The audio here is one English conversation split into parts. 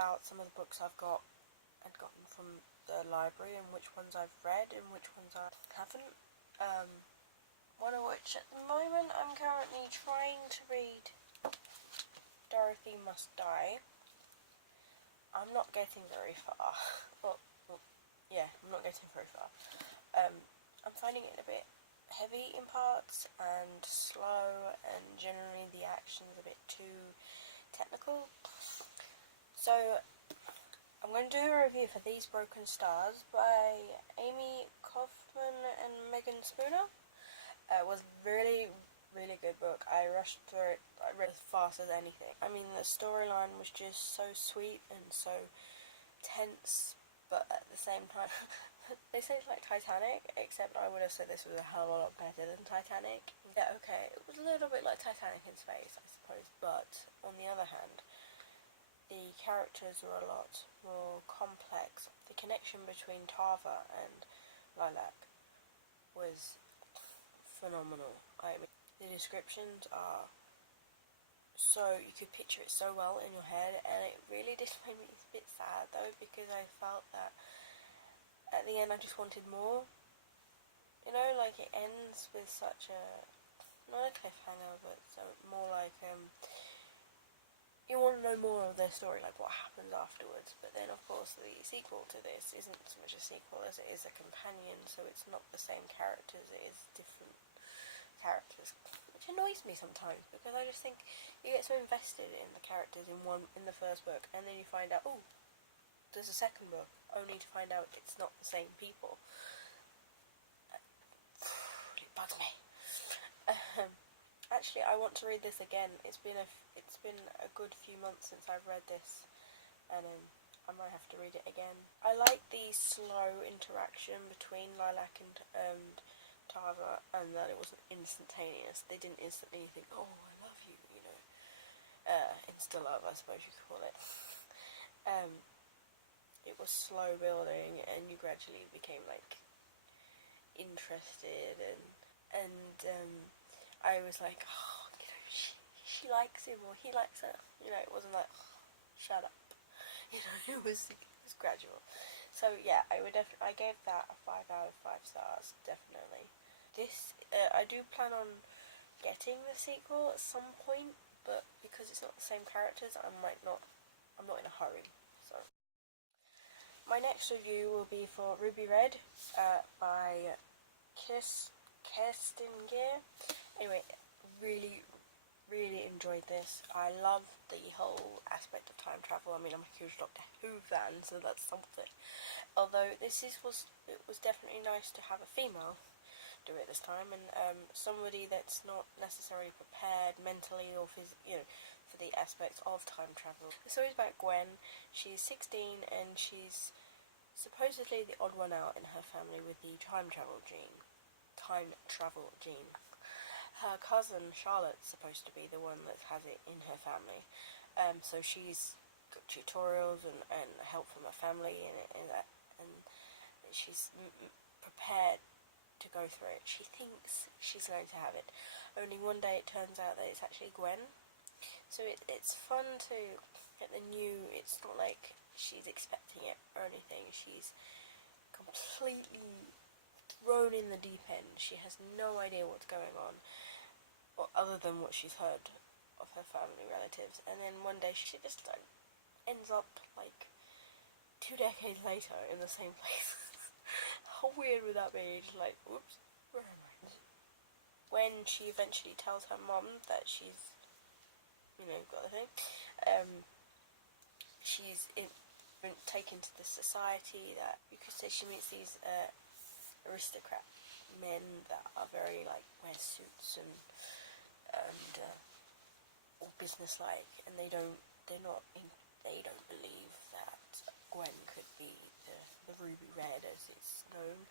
about some of the books I've gotten from the library, and which ones I've read and which ones I haven't. One of which at the moment I'm currently trying to read Dorothy Must Die. I'm not getting very far. I'm not getting very far. I'm finding it a bit heavy in parts and slow, and generally the action's a bit too technical. So I'm going to do a review for These Broken Stars by Amie Kaufman and Meagan. It was really good book. I rushed through it. I read as fast as anything. I mean, the storyline was just so sweet and so tense, but at the same time, they say it's like Titanic, except I would have said this was a hell of a lot better than Titanic. Yeah, okay, it was a little bit like Titanic in space, I suppose, but on the other hand, the characters were a lot more complex. The connection between Tava and Lilac was phenomenal. I mean, the descriptions are so, you could picture it so well in your head, and it really did make me a bit sad though, because I felt that at the end I just wanted more. You know, like it ends with such a, not a cliffhanger, but so more like you want to know more of their story, like what happens afterwards. But then of course the sequel to this isn't so much a sequel as it is a companion, so it's not the same characters, it is different characters, which annoys me sometimes, because I just think you get so invested in the characters in the first book, and then you find out, oh, there's a second book, only to find out it's not the same people. It bugs me. Actually, I want to read this again. It's been a good few months since I've read this, and I might have to read it again. I like the slow interaction between Lilac and Tava, and that it wasn't instantaneous. They didn't instantly think, oh, I love you, you know. Insta-love, I suppose you could call it. It was slow building, and you gradually became, like, interested, and I was like, oh, you know, she likes him, or he likes her. You know, it wasn't like, oh, shut up. You know, it was gradual. So, yeah, I gave that a 5 out of 5 stars, definitely. This, I do plan on getting the sequel at some point, but because it's not the same characters, I'm not in a hurry. So, my next review will be for Ruby Red, by Kerstin Gier. Anyway, really enjoyed this. I love the whole aspect of time travel. I mean, I'm a huge Doctor Who fan, so that's something. Although it was definitely nice to have a female do it this time, and somebody that's not necessarily prepared mentally or physically, you know, for the aspects of time travel. The story's about Gwen. She's 16 and she's supposedly the odd one out in her family with the time travel gene. Her cousin Charlotte's supposed to be the one that has it in her family. So she's got tutorials and help from her family and she's prepared to go through it. She thinks she's going to have it. Only one day it turns out that it's actually Gwen. So it's fun to get the new, it's not like she's expecting it or anything. She's completely thrown in the deep end. She has no idea what's going on, other than what she's heard of her family relatives. And then one day she just ends up like 2 decades later in the same place. How weird would that be? Just like, whoops, where am I? When she eventually tells her mom that she's, you know, got the thing, she's been taken to this society that you could say she meets these aristocrat men that are very like wear suits and all businesslike, and they don't believe that Gwen could be the Ruby Red as it's known.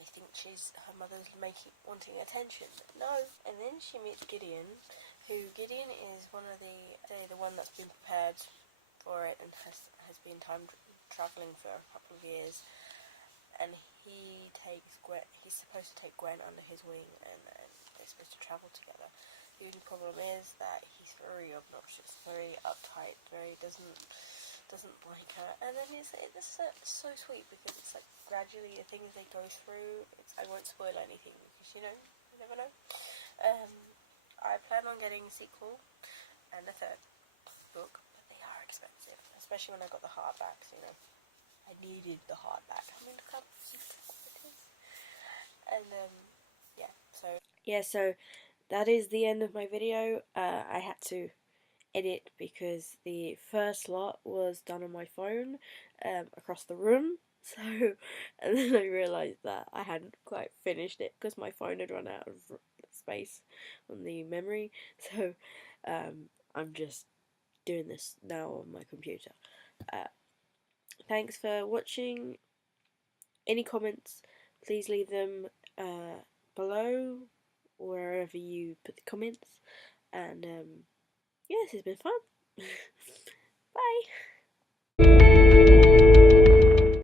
They think her mother's wanting attention. But no. And then she meets Gideon, Gideon is one of the one that's been prepared for it and has been time traveling for a couple of years. And he's supposed to take Gwen under his wing, and they're supposed to travel together. The only problem is that he's very obnoxious, very uptight, doesn't doesn't like her, and then it's so sweet because it's like gradually the things they go through. I won't spoil anything because you never know. I plan on getting a sequel and a third book, but they are expensive, especially when I got the hardbacks. I needed the hardback. I mean, look how beautiful it is. And so that is the end of my video. I had to edit because the first lot was done on my phone across the room. So, and then I realised that I hadn't quite finished it because my phone had run out of space on the memory. So, I'm just doing this now on my computer. Thanks for watching. Any comments, please leave them below, wherever you put the comments. And yeah, this has been fun.